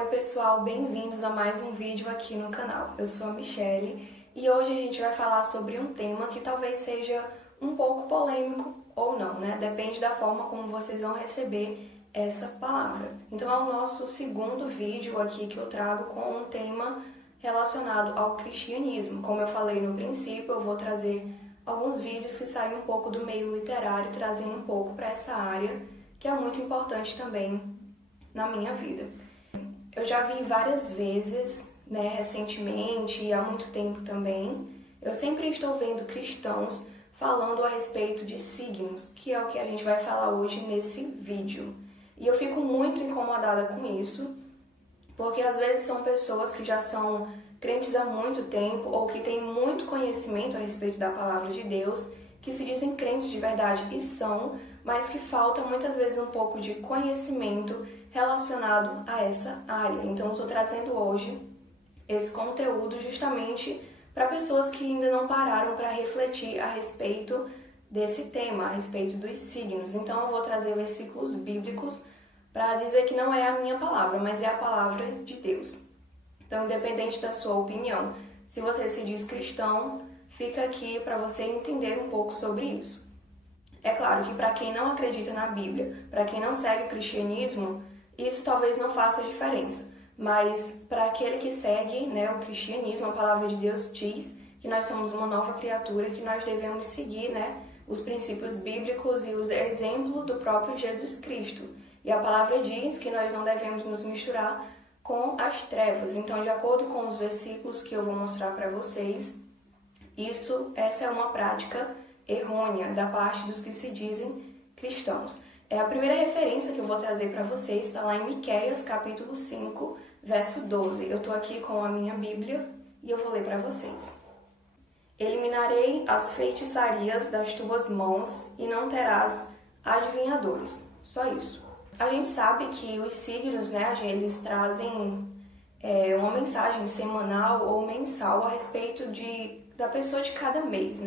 Oi pessoal, bem-vindos a mais um vídeo aqui no canal. Eu sou a Michelle e hoje a gente vai falar sobre um tema que talvez seja um pouco polêmico ou não, né? Depende da forma como vocês vão receber essa palavra. Então é o nosso segundo vídeo aqui que eu trago com um tema relacionado ao cristianismo. Como eu falei no princípio, eu vou trazer alguns vídeos que saem um pouco do meio literário, trazendo um pouco para essa área que é muito importante também na minha vida. Eu já vi várias vezes, recentemente e há muito tempo também, eu sempre estou vendo cristãos falando a respeito de signos, que é o que a gente vai falar hoje nesse vídeo. E eu fico muito incomodada com isso, porque às vezes são pessoas que já são crentes há muito tempo ou que têm muito conhecimento a respeito da palavra de Deus, que se dizem crentes de verdade e são, mas que falta muitas vezes um pouco de conhecimento relacionado a essa área. Então eu estou trazendo hoje esse conteúdo justamente para pessoas que ainda não pararam para refletir a respeito desse tema, a respeito dos signos. Então eu vou trazer versículos bíblicos para dizer que não é a minha palavra, mas é a palavra de Deus. Então, independente da sua opinião, se você se diz cristão, fica aqui para você entender um pouco sobre isso. É claro que para quem não acredita na Bíblia, para quem não segue o cristianismo, isso talvez não faça diferença. Mas para aquele que segue o cristianismo, a palavra de Deus diz que nós somos uma nova criatura, que nós devemos seguir os princípios bíblicos e os exemplos do próprio Jesus Cristo. E a palavra diz que nós não devemos nos misturar com as trevas. Então, de acordo com os versículos que eu vou mostrar para vocês, essa é uma prática errônea da parte dos que se dizem cristãos. A primeira referência que eu vou trazer para vocês está lá em Miqueias, capítulo 5, verso 12. Eu estou aqui com a minha Bíblia e eu vou ler para vocês. Eliminarei as feitiçarias das tuas mãos e não terás adivinhadores. Só isso. A gente sabe que os signos, eles trazem uma mensagem semanal ou mensal a respeito da pessoa de cada mês,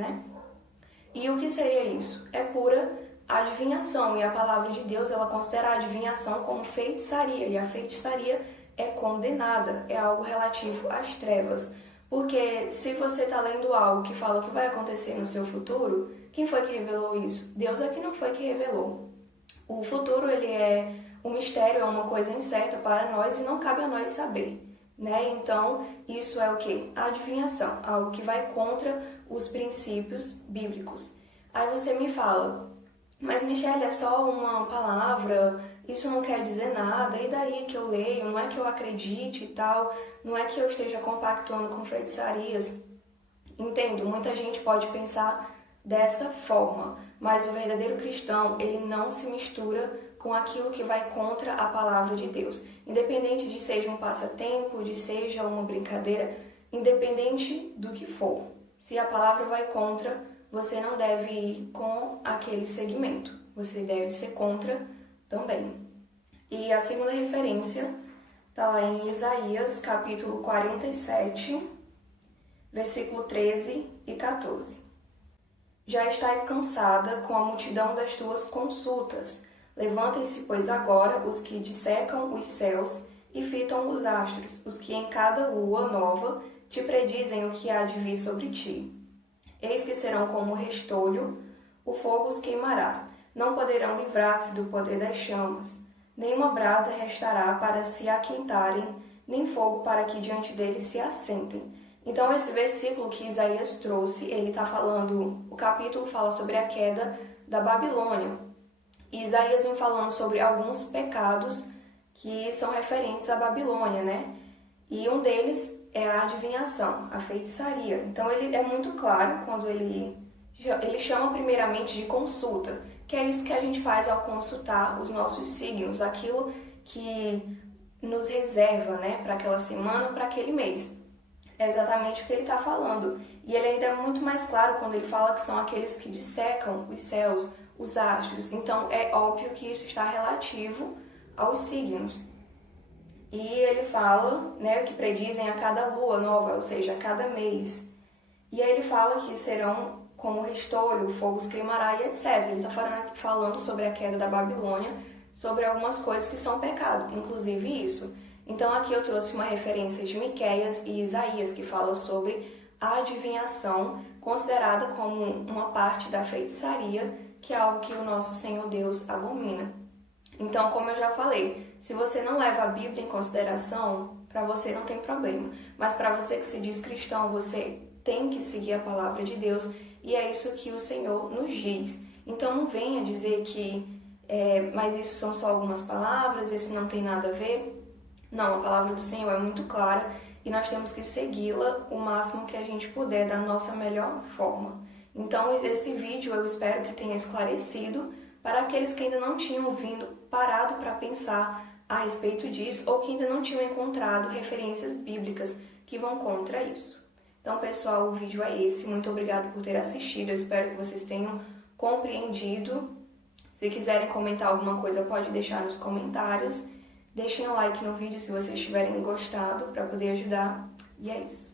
E o que seria isso? É pura adivinhação, e a palavra de Deus, ela considera a adivinhação como feitiçaria, e a feitiçaria é condenada, é algo relativo às trevas. Porque se você está lendo algo que fala o que vai acontecer no seu futuro, quem foi que revelou isso? Deus é que não foi que revelou. O futuro, ele é um mistério, é uma coisa incerta para nós e não cabe a nós saber, Então, isso é o quê? A adivinhação, algo que vai contra os princípios bíblicos. Aí você me fala, mas Michelle, é só uma palavra, isso não quer dizer nada, e daí que eu leio, não é que eu acredite e tal, não é que eu esteja compactuando com feitiçarias. Entendo, muita gente pode pensar dessa forma, mas o verdadeiro cristão, ele não se mistura com aquilo que vai contra a palavra de Deus. Independente de seja um passatempo, de seja uma brincadeira, independente do que for. Se a palavra vai contra, você não deve ir com aquele segmento. Você deve ser contra também. E a segunda referência está lá em Isaías, capítulo 47, versículo 13 e 14. Já estás cansada com a multidão das tuas consultas. Levantem-se, pois, agora os que dissecam os céus e fitam os astros, os que em cada lua nova te predizem o que há de vir sobre ti. Eis que serão como restolho, o fogo os queimará. Não poderão livrar-se do poder das chamas. Nenhuma brasa restará para se aquentarem, nem fogo para que diante deles se assentem. Então, esse versículo que Isaías trouxe, ele está falando, o capítulo fala sobre a queda da Babilônia. E Isaías vem falando sobre alguns pecados que são referentes à Babilônia, E um deles é a adivinhação, a feitiçaria. Então, ele é muito claro quando ele chama primeiramente de consulta, que é isso que a gente faz ao consultar os nossos signos, aquilo que nos reserva, para aquela semana, para aquele mês. É exatamente o que ele está falando. E ele ainda é muito mais claro quando ele fala que são aqueles que dissecam os céus, os astros. Então, é óbvio que isso está relativo aos signos. E ele fala, que predizem a cada lua nova, ou seja, a cada mês. E aí ele fala que serão como restolho, o fogo os queimará e etc. Ele está falando sobre a queda da Babilônia, sobre algumas coisas que são pecado, inclusive isso. Então aqui eu trouxe uma referência de Miqueias e Isaías, que fala sobre a adivinhação, considerada como uma parte da feitiçaria, que é algo que o nosso Senhor Deus abomina. Então, como eu já falei, se você não leva a Bíblia em consideração, para você não tem problema. Mas para você que se diz cristão, você tem que seguir a palavra de Deus, e é isso que o Senhor nos diz. Então não venha dizer que, mas isso são só algumas palavras, isso não tem nada a ver. Não, a palavra do Senhor é muito clara e nós temos que segui-la o máximo que a gente puder, da nossa melhor forma. Então esse vídeo eu espero que tenha esclarecido para aqueles que ainda não tinham parado para pensar a respeito disso, ou que ainda não tinham encontrado referências bíblicas que vão contra isso. Então, pessoal, o vídeo é esse. Muito obrigada por ter assistido. Eu espero que vocês tenham compreendido. Se quiserem comentar alguma coisa, pode deixar nos comentários. Deixem o like no vídeo se vocês tiverem gostado, para poder ajudar. E é isso.